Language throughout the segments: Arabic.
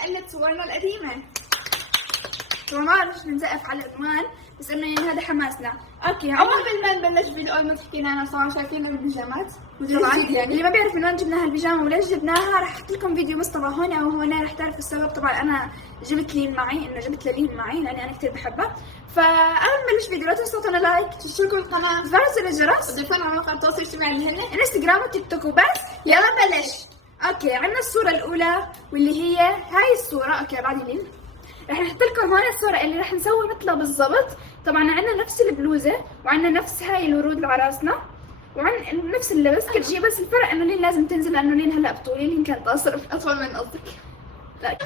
نقلد صورنا القديمة. طبعا ما بعرف نزقف على العنوان، بس انه يعني هذا حماسنا. اوكي اول ما نبلش فيديو اول ما تحكينا انا صراحه شايفين البيجامات طبعا يعني اللي ما بيعرف من وين جبنا هالبيجامه وليش جبناها راح احط لكم فيديو مصطفى هون او هون راح تعرفوا السبب. طبعا انا جبت لين معي، انه جبت لين معي لاني انا كثير بحبها. فقبل ما نبلش فيديو لا تنسوا تعطونا لايك، تشتركوا بالقناه، تفعلوا زر الجرس، وتضيفونا على مواقع التواصل الاجتماعي اللي هن انستغرام وتيك توك وبس. يلا نبلش. اوكي عندنا الصوره الاولى واللي هي هاي الصوره. اوكي بعد لين رح نحط لكم هون الصورة اللي رح نسوي مثلها بالضبط. طبعا عندنا نفس البلوزة وعندنا نفس هاي الورود اللي على راسنا وعن نفس اللبس كل شيء، بس الفرق انه لين لازم تنزل لانه لين هلا بطولي، لين كانت قصر اطول من قصدك. لا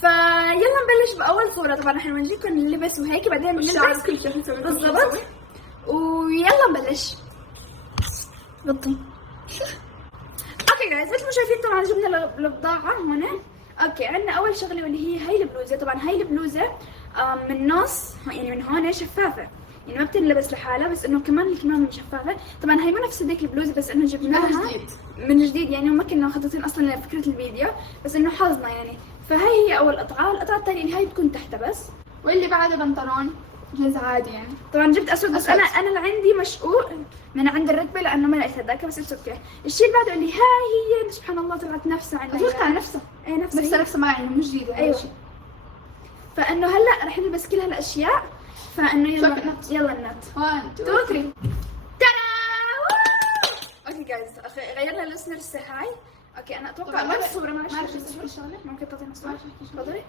فيلا نبلش باول صورة. طبعا رح نورجيكم اللبس وهيك بعدين بنلبس كل شيء نسوي بالضبط ويلا نبلش. غطي. اوكي جايز مثل ما شايفين طبعا جبنا البضاعة هون. اوكي عندنا اول شغلة واللي هي البلوزة. طبعا هاي البلوزة من النص يعني من هون شفافة، يعني ما بتنلبس لحالها، بس انه كمان الكمام شفافة. طبعا هي ما نفس هذيك البلوزة بس انه جبناها من جديد يعني وما كنا خططين اصلا لفكرة الفيديو، بس انه حظنا يعني. فهي هي اول قطعة. القطعة الثانية اللي هي بتكون تحتها بس، واللي بعده بنطلون جينز عادي يعني. طبعا جبت اسود بس انا اللي عندي مشقوق من عند الركبه لانه ما لقيت هذاك، بس اتس اوكي. الشيء اللي بعده اللي هي سبحان الله طلعت نفسها عندنا. اتوقع نفسها. اي نفسها ما يعني مش جديده. ايوه. فانه هلا رح نلبس كل هالاشياء، فانه يلا يلا النت 1 2 3 ترى. اوكي جايز غيرنا اللسنر هاي. اوكي انا اتوقع ما الصوره ما شغله ممكن تعطينا صوره. تفضلي.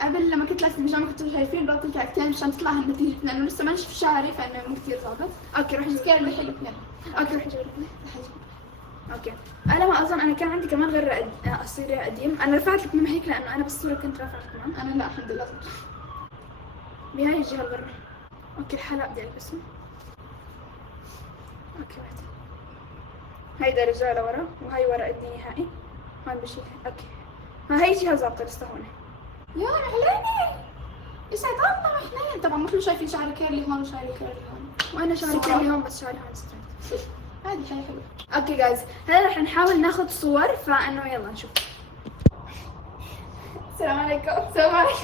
قبل لما كنت لابسه البيجامه كنتوا شايفين ضغط كعكتين مشان تطلع النتيجه، لانه لسه ما نشف شعري فانه مو كثير ظابط. اوكي رح نسكر اللي حلو اثنين. اوكي رح اجيب. اوكي انا ما اظن انا كان عندي كمان غير قصيره قديم. انا رفعت لك من هيك لانه انا بالصوره كنت رافعه كمان. انا لا الحمد لله بهاي الجهه الغره. اوكي الحلق بدي البسه. اوكي واحد. هيدا رجع لورا وهي ورا قدني هاي هون بشيل. اوكي هاي الجهه ظابطه لسه هون. يا حليني يسعد الله حنين. طبعا مثل شايفين شعري كيرلي هون وشعري كيرلي هون وانا شعري كيرلي هون بس شعري هون ستريت. هذه حاجه حلوه. اوكي جايز هلا رح نحاول ناخذ صور، فانه يلا نشوف. السلام عليكم. السلام عليكم.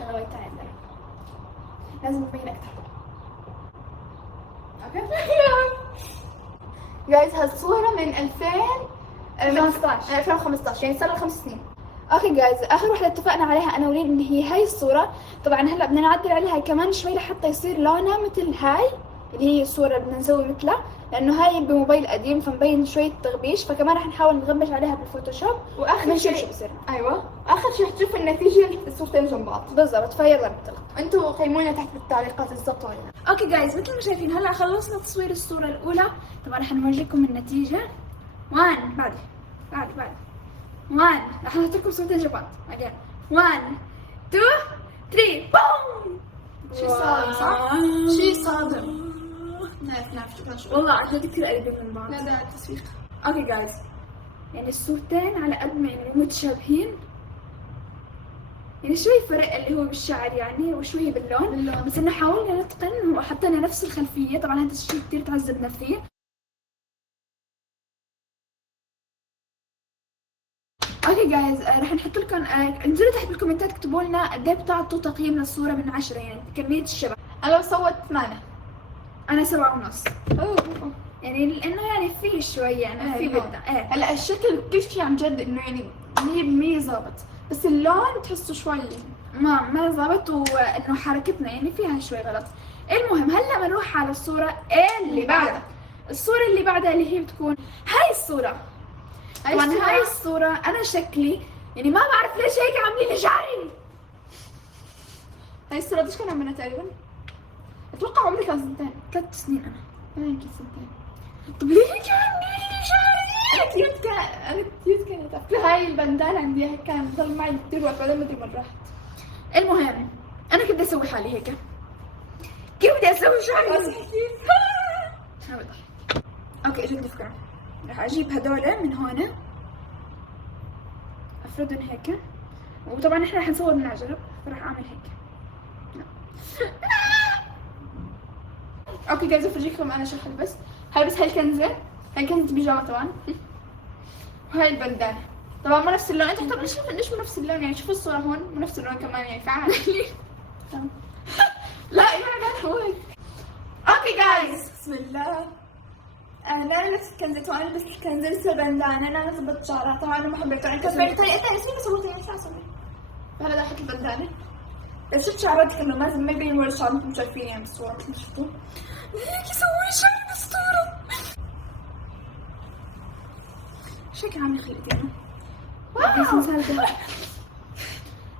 يلا وي تعال لازم نبين اكثر. اوكي جايز هالصوره من 2015 يعني صار لها 5 سنين. اوكي جايز اخر وحده اتفقنا عليها انا ولين اللي هي هاي الصوره. طبعا هلا بدنا نعدل عليها كمان شوي لحتى يصير لونها مثل هاي اللي هي الصوره اللي بدنا نسوي مثلها، لانه هاي بموبايل قديم فمبين شويه تغبيش، فكمان رح نحاول نغبش عليها بالفوتوشوب واخر شيء شيء شو بصير. ايوه اخر شيء حتشوفوا النتيجه الصورتين جنب بعض بالضبط. فيلا نبتلى. انتوا قيمونا تحت بالتعليقات بالضبط ولا لا. اوكي جايز مثل ما شايفين هلا خلصنا تصوير الصوره الاولى. طبعا رح نورجيكم النتيجه. 1 بعد 1 رح نحط لكم صورتين جنب بعض. 1 2 3 بوم. شيء صادم صح؟ شيء صادم. نعرف والله عن جد كثير قريبين من بعض. لا ده تسويق. اوكي جايز يعني الصورتين على قد ما يعني متشابهين، يعني شوي فرق اللي هو بالشعر يعني وشوي باللون. بس انه حاولنا نتقن وحطينا نفس الخلفيه. طبعا هذا الشيء كثير تعذبنا فيه. اوكي جايز رح نحط لكم انزلوا تحت بالكومنتات اكتبوا لنا قد ايه بتعطوا تقييم للصوره من 10 يعني كميه الشبه. انا لو سويت 8. انا 7.5. اوه يعني لانه يعني في شوي يعني في بدنا هلا الشكل كل شيء عن جد انه يعني 100% ظابط، بس اللون تحسه شوي ما ظبط، وانه حركتنا يعني فيها شوي غلط. المهم هلا بنروح على الصوره اللي بعدها. الصوره اللي بعدها اللي هي بتكون هاي الصوره. طبعا هاي الصوره انا شكلي يعني ما بعرف ليش هيك عاملين لي شعري. هاي الصوره قديش كان عمرنا تقريبا؟ اتوقع عمري كان 2 3 سنين انا يمكن 2. طب ليه هيك عاملين لي شعري؟ انا كيوت كانت افكر هاي البندان عندي هيك كان ضل معي كثير وقت بعدين مدري وين راحت. المهم انا كنت اسوي حالي هيك. كيف بدي اسوي شعري؟ اوكي اجت فكره. رح اجيب هدول من هون افردهم هيك، وطبعا احنا رح نصور من عجرب فرح اعمل هيك. اوكي جايز افرجيكم انا شو حلبس. هلبس هاي الكنزه هاي كانت بيجامة طبعا. وهاي البندانة طبعا مو نفس اللون. انتوا طبعا ليش مو نفس اللون؟ يعني شوفوا الصورة هون مو نفس اللون كمان يعني فعلا. لا يعني هو اوكي جايز بسم الله. انا لبست كنزة وانا لبست كنزة لسه بندانة. انا ظبطت شعرها طبعا انا ما حبيتها. يعني كسبت طريقتها نسيت صورتين ساعة صورتين. فهلا راح احط البندانة. بس شفت شعراتي كمان لازم ما يبين ولا شعر مثل ما شايفين يعني بالصورة مثل ما شفتوا. هيك يسوي شعر بالصورة. شكل عامل خلقتي واو سلسال ذهب.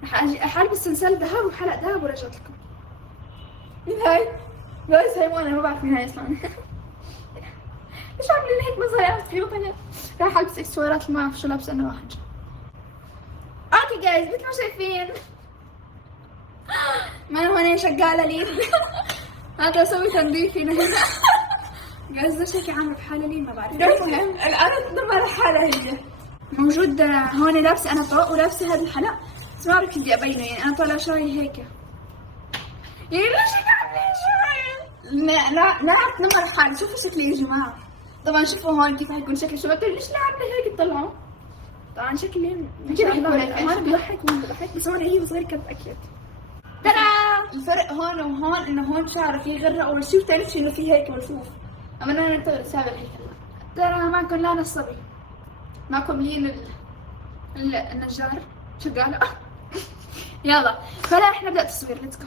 رح البس سلسال ذهب وحلق ذهب ورجعت لكم. مين هاي؟ جايز هاي مو انا ما بعرف مين هاي اصلا. ليش عاملين هيك مزايا في وطني؟ راح البس اكسسوارات ما اعرف شو لابسه انا واحد. اوكي جايز مثل ما شايفين ما انا هون شغاله لي. هذا اسوي تنظيف هنا. جايز ليش هيك عامله بحالها لي ما بعرف. المهم انا تدمر حالها هي. موجود هون لابسه انا طوق ولابسه هذا الحلق بس ما بعرف كيف بدي ابينه. يعني انا طالعه شوي هيك. يعني ليش هيك عاملين شوي؟ لا تنمر حالي. شوفوا شكلي يا جماعه. طبعا شوفوا هون كيف حيكون شكل شباب. ليش لا عامله هيك تطلعوا؟ طبعا شكلي هون بضحك وهون بضحك بس هون هي صغير كب اكيد. ترى الفرق هون وهون انه هون شعره فيه غره اول شيء وثاني شيء انه فيه هيك ملفوف. اما انا سابق هيك. ترى معكم لا نصبي معكم لين النجار شغاله. يلا فلا احنا نبدا تصوير. ليتس جو.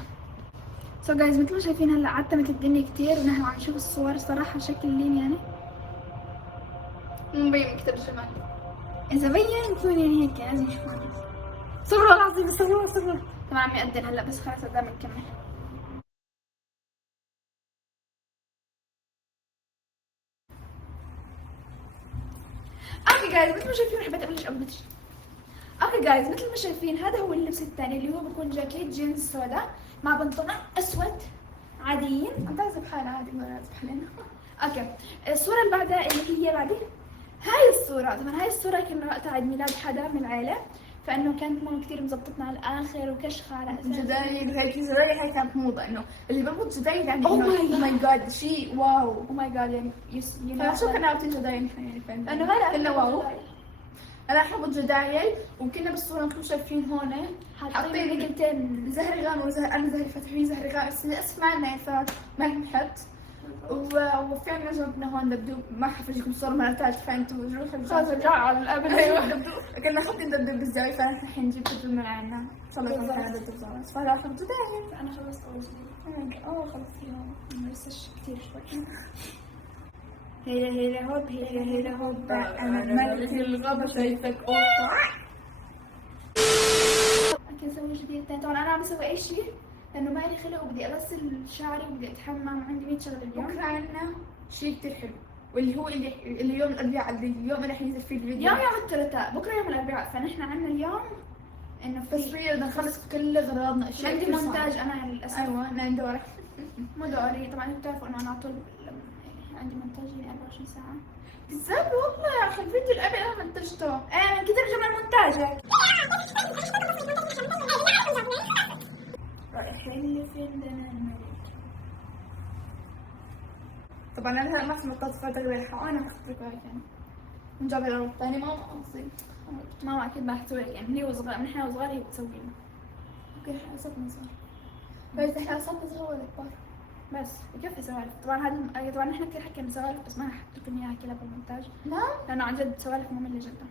سو جايز مثل ما شايفين هلا عتمت الدنيا كتير ونحن عم نشوف الصور صراحه شكل لين يعني مو مبين كتير جمال. اذا بين يكون يعني هيك لازم يشوفوها. صوروا العظيم صوروا. طبعا عم يقدر هلا بس خلاص قدام نكمل. اوكي جايز مثل ما شايفين حبيت ابلش ابلش. اوكي جايز مثل ما شايفين هذا هو اللبس الثاني اللي هو بكون جاكيت جينز سودا مع بنطلون اسود عاديين. عم تعزف حالها عادي ما بعزف حالنا. اوكي الصورة اللي بعدها اللي هي بعدين هاي الصورة. طبعا هاي الصورة كان وقتها عيد ميلاد حدا من العيلة فانه كانت ماما كثير مظبطتنا على الاخر وكشخة على اساس جدايل وهيك زراير. هاي كانت موضة انه اللي بربط جدايل يعني او ماي جاد شيء واو. او ماي جاد يعني شو كنا عارفين جدايل نحن يعني فاهم لانه غير كنا واو. انا حبط جدايل وكنا بالصورة مثل ما شايفين هون حاطين كلمتين زهري غان انا زهري فتحي زهري غان اسمعنا فما لمحت. وفي عندنا جنبنا هون دبدوب ما حفرجيكم الصورة مرة ثالثة فانتوا روحوا خلاص رجع على الابد. ايوه دبدوب كنا حاطين دبدوب بالزاوية فاحنا الحين نجيب دبدوب من عنا. صار لنا كان دبدوب زاوية فهلا حط جدايل. انا خلصت اول شيء. خلص اليوم لسه كثير شوي. هيلا هوب هيلا هوب انا ملك الغابة شايفك اوكي نسوي جديد ثاني. طبعا انا عم بسوي اي شيء لانه ما لي خلق وبدي اغسل شعري وبدي اتحمم وعندي 100 شغله اليوم. بكره عندنا شيء كثير حلو واللي هو اللي يوم الاربعاء اليوم اللي حينزل فيه الفيديو. يوم الثلاثاء بكره يوم الاربعاء فنحن عندنا اليوم انه في تصوير بدنا نخلص كل اغراضنا اشياء. عندي مونتاج انا للاسف. ايوه انا عندي ورق. مو دوري طبعا انتم بتعرفوا انه انا على طول عندي مونتاج يعني 24 ساعه. بالذات والله يا اخي الفيديو اللي قبل انا منتجته. ايه من كثر جمال مونتاجك. رايحين في الملك. طبعا انا ما سمعت فتره غير وانا مختلف يعني نجرب الأول الثاني ما قصدي. ماما اكيد ما حتسوي لك يعني هي وصغار من احنا وصغار هي بتسوي لنا. اوكي صرنا صغار بس احنا صرنا صغار ولا كبار بس بكفي سوالف. طبعا هذا طبعا احنا كثير حكينا سوالف بس ما ححط لكم اياها كلها بالمونتاج. لا لانه عن جد سوالف مملة جدا.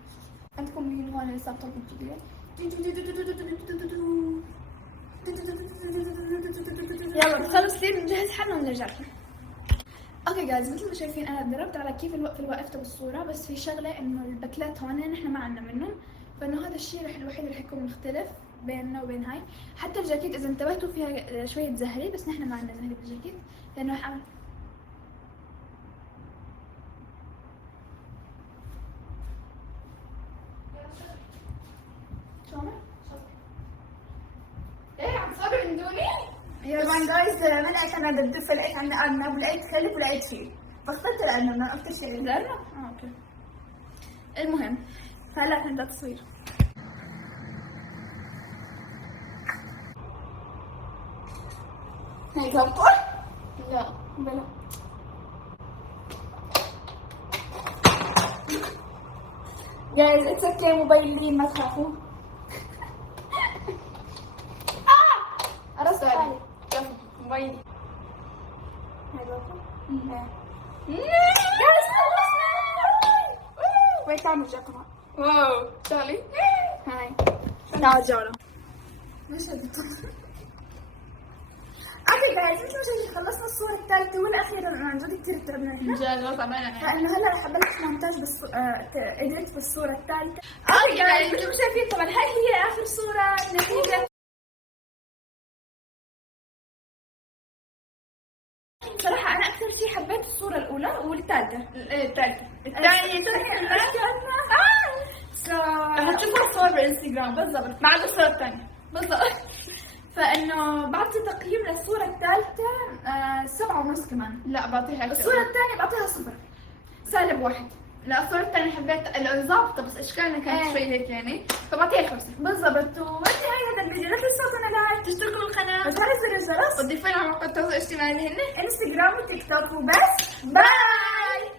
عندكم مين هون لسه بتطلب جديد. يلا نخلص لين نجهز حالنا ونرجع. اوكي جايز مثل ما شايفين انا تدربت على كيف الوقف اللي وقفته بالصوره بس في شغله انه البكلات هون نحن ما عندنا منهم فانه هذا الشيء الوحيد اللي رح يكون مختلف بيننا وبين هاي. حتى الجاكيت اذا انتبهتوا فيها شويه زهري بس نحن ما عندنا زهري بالجاكيت لانه رح اعمل شو عمل؟ ايه عم تصوروا من دوني؟ طبعا جايز ما لقيت انا دبدب فلقيت عندنا ارنب ولقيت خلف ولقيت فيل فاخترت الارنب ما اكثر شيء الارنب. اوكي المهم هلا نبدا تصوير. هي كم طول؟ لا بلا جايز اتس اوكي، موبايلين ما تخافوا. عرفت سوري. حالي. شوفوا موبايلي. هاي بابا. جايز خلصنا. وين تعمل جا كمان؟ واو شغلي. هاي. تعال جارة. ليش اوكي جايز مثل ما شايفين خلصنا الصورة الثالثة والأخيرة، عن جد كثير تعبنا ان شاء الله طبعا. فإنه هلا رح أبلش مونتاج إديت بالصورة الثالثة. اوكي جايز مثل ما شايفين طبعا هاي هي آخر صورة نتيجة. صراحة أنا أكثر شيء حبيت الصورة الأولى والثالثة. الثالثة. الثانية هتشوفوا الصور بالانستغرام بالضبط، ما عدا الصورة الثانية. بالضبط. فإنه بعطي تقييم للصورة الثالثة 7.5 كمان. لا بعطيها أكثر. الصورة الثانية بعطيها 0 -1. لا الصورة الثانية حبيت ظابطة بس اشكالنا كانت شوي هيك يعني، فبعطيها 5. بالضبط. وانتهى هذا الفيديو، لا تنسوا قناة تشتركوا بالقناة وتفعلوا زر الجرس وتضيفونا على مواقع التواصل الاجتماعي اللي هن انستغرام وتيك توك وبس. باي.